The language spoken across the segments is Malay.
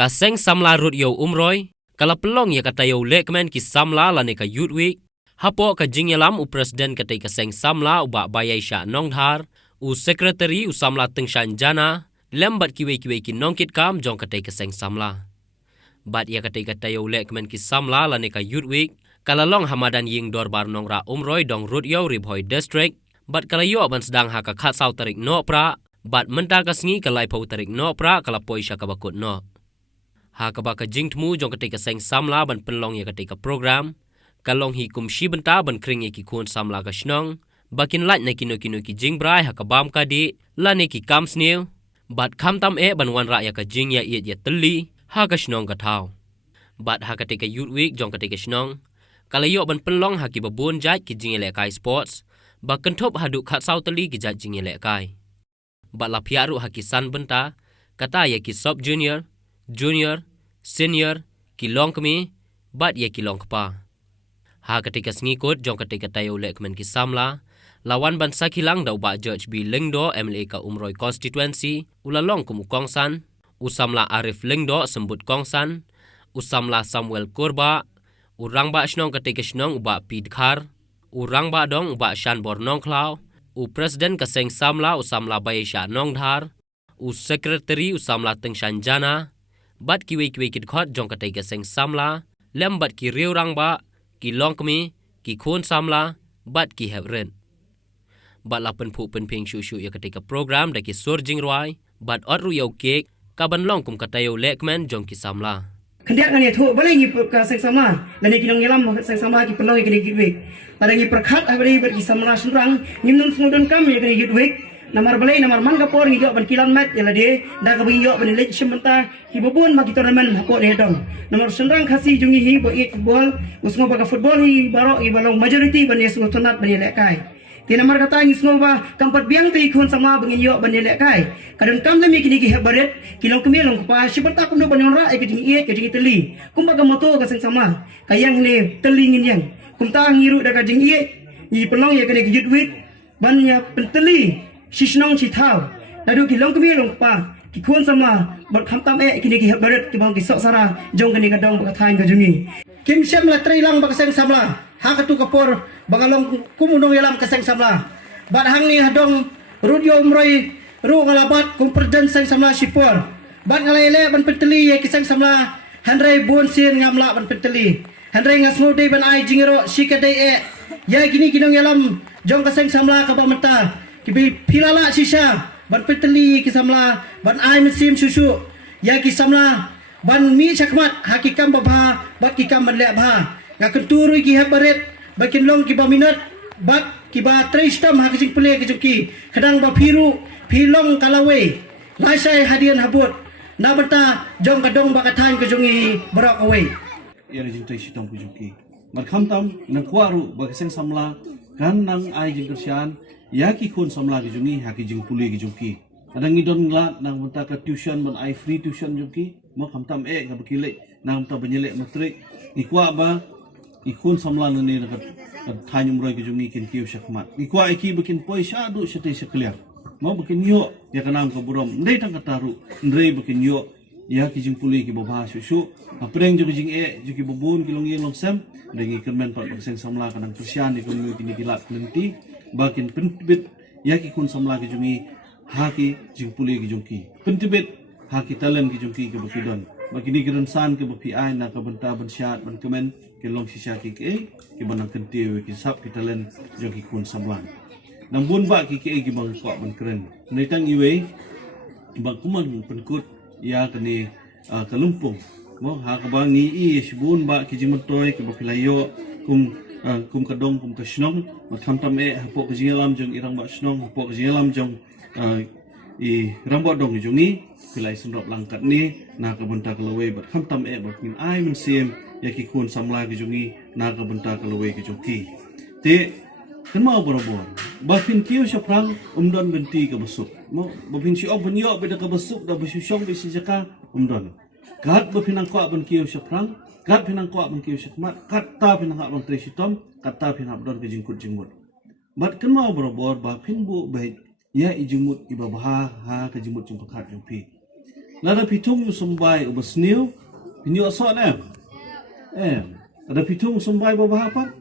Kaseng samla rut yo umroy, kala pelong ya kata yo lekmen ki samla lane ka youth week, hapo ka jingyalam u presiden kata kaseng samla u ba bayai sha nongdhar, u sekretari u samla tengshan jana, lembat kiwe ki nongkit kam jong kata kaseng samla. Bat ya kata yo lekmen ki samla lane ka youth week, kala long hamadan ying dorbar nongra umroy dong rut yo ribhoi district, bat kala yo ban sedang haka khat sau tarik no pra, bat menta kasngi kalai pau tarik no pra kala poi sha kabakut no. Ha kabaka jing tmu jong ketika seng samla ban penlong ya ketika program, kalong hi kum shi benta ban kring ya ki kun samla ka shnong, bakin lat na kino ki jing brai ha kabam ka di, la ne ki kam snew, bat kam tam ban wan ra ya ka jing ya iet ya teli, ha ka shnong ka thau. Bat ha ketika youth week jong ketika shnong, kalayo ban penlong ha ki babun jat ki jing ya kai sports, bakan top haduk khat sau teli ki jat jing ya kai. Bat la piaru ha ki san benta, kata ya ki sub junior, senior, kilong kami, bat ya kilong kepa. Ha ketika sengikut jong ketika tayo lekmen ki samla, lawan ban sakilang dau ba George B. Lengdo MLA ka Umroy constituency, ulalong kumukongsan, usamla Arif Lengdo sembut kongsan, usamla Samuel Kurba, urang ba shnong ketika shnong uba Pidkhar, urang ba dong uba Shan Bornong Klau, u presiden kaseng samla usamla Bayesha Nongdhar, u sekretari usamla Tengshan Jana, bat kiwe kit khot jong katai ka seng samla, lem bat ki riu rang ba, ki long kami, ki khun samla, bat ki hebren. Bat la pen ping shu ya katai ka program da ki sur jing rwai, bat ot ru yau kek, kaban long kum katai yo lekmen jong ki samla. Kendiak ngani thu balai ngi ka seng samla, lani ki nong yalam seng samla ki pelong ki git week. Pada ngi perkhat abri ber ki samla sunrang, ngim snudon kam ya ki git week. Namar balai namar man kapor ngi yo ban kilan mat ya lade da ka bing yo ban lech shimenta ki bobun ma ki tournament hapo ne dong. Namar sunrang khasi jungi hi bo ik football, usmo ba ka football hi baro i balong majority ban yesu tonat ban le kai. Ti namar kata ngi sngo ba kampat biang ti khon sama bang yo ban le kai. Kadon kam le mi ki ki hebaret kilong kemi long pa shimenta kum do ban ra e ki tingi ke tingi teli. Kum ba ka moto ka seng sama kayang ne teli ngin yang. Kum ta ngiru da ka jingi ni pelong ya ke ki week ban ya penteli Shishnong chithau, lalu kilong kami long pa, kikun sama, berkamtam kini ki barat kibang kisok sara, jong kini kadang berkatain kajungi. Kim Shem la trilang bakaseng samla, hakatu kapor, bangalong kumunong yalam kaseng samla. Bat hang ni hadong rudyo umroy, ru ngalabat kumperjan seng samla sipor. Bat ngalayle ban peteli ye kiseng samla, handrai bun sin ngamla ban peteli. Handrai ngasmudi ban ai jingero shikadai ya kini kinong yalam, jong kaseng samla kabamata. Kibi pilala sisa ban peteli kisamla ban ai mesim susu ya kisamla ban mi chakmat hakikam babha bat kikam ban le bha ngakun turu ki habaret bakin long ki ba minat bat ki ba tristam hakijing pele kijuki kadang ba piru pilong kalawe laisai hadian habut na bata jong kadong ba kathan kujungi barak away ya jing tristam kujuki markham tam nang kwaru ba keseng samla kan nang ai jing kersian ya ki khun samla ki jungi ha ki jing puli ki jungki adang idon ngla nang menta ka tuition ban ai free tuition jungki mo khamtam ga bakile nang ta banyele matrik ikwa ba ikhun samla ne ka thanyum roi ki jungi kin kiu shakmat ikwa iki bakin poisa du shate shakliar mo bakin yo ya kanam ka burom ndai tang kataru ndrei bakin yo ya ki jing puli ki bobha susu apreng ju jing ju ki bobun ki long yeng long sam dengi kermen pat seng samla kanang persian ni kunu kini kilat menti bakin pentibet yaki kun samla ki jungi haki jing puli ki jungki pentibet haki talent ki jungki ke bakidon bakini kiran san ke bapi ai na ka benta ban syat ban kemen ke long sisa ki ke banang kentiu ki sap ki talent jungki kun samla nang bun ba ki ki bang ko ban keren nei tang iwe bang kuman penkut ya kani kalumpung mo ha ka bang ni i sibun ba ki jing motoy ke bapilayo kum kadong kum kashnong matham tam hapo ka jingalam jong irang ba shnong hapo ka jingalam jong i rambot dong jungi pilai sunrop langkat ni na ka benta kalawe bat kham tam bat min ai min sim yaki kun samla ki jungi na ka benta kalawe ki jongki te kan mau borobor bafin kiu shaprang umdon benti ka basuk mo bafin si open yo beda ka basuk da basyong bi sijaka umdon kat bafin ang ko ban kiu shaprang kat pinang ko ban kiu shakmat kata pinang ban tresitom kata pinang don ke jingkut jingmut bat kan mau borobor bafin bu baik ya ijimut ibabah ha ke jingmut jingpakat jongpi Lada pitung sumbai ubasniu, pinyo asal ada pitung sumbai babahapat,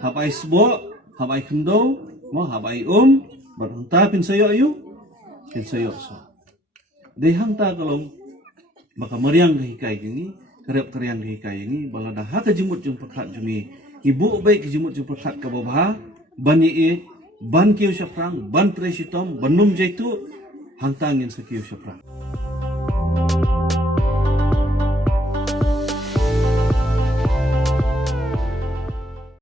habai sebo, habai kendo, mo habai berhenta pinsayo so. Dehang ta kalong, baka meriang kehikai ini, kerap keriang kehikai ini, bala dah hak jemut jung perkat jungi, ibu baik jemut jung perkat ke babaha, ban kiu syafrang, ban tresitom, banum jaitu, hantangin sekiu syafrang.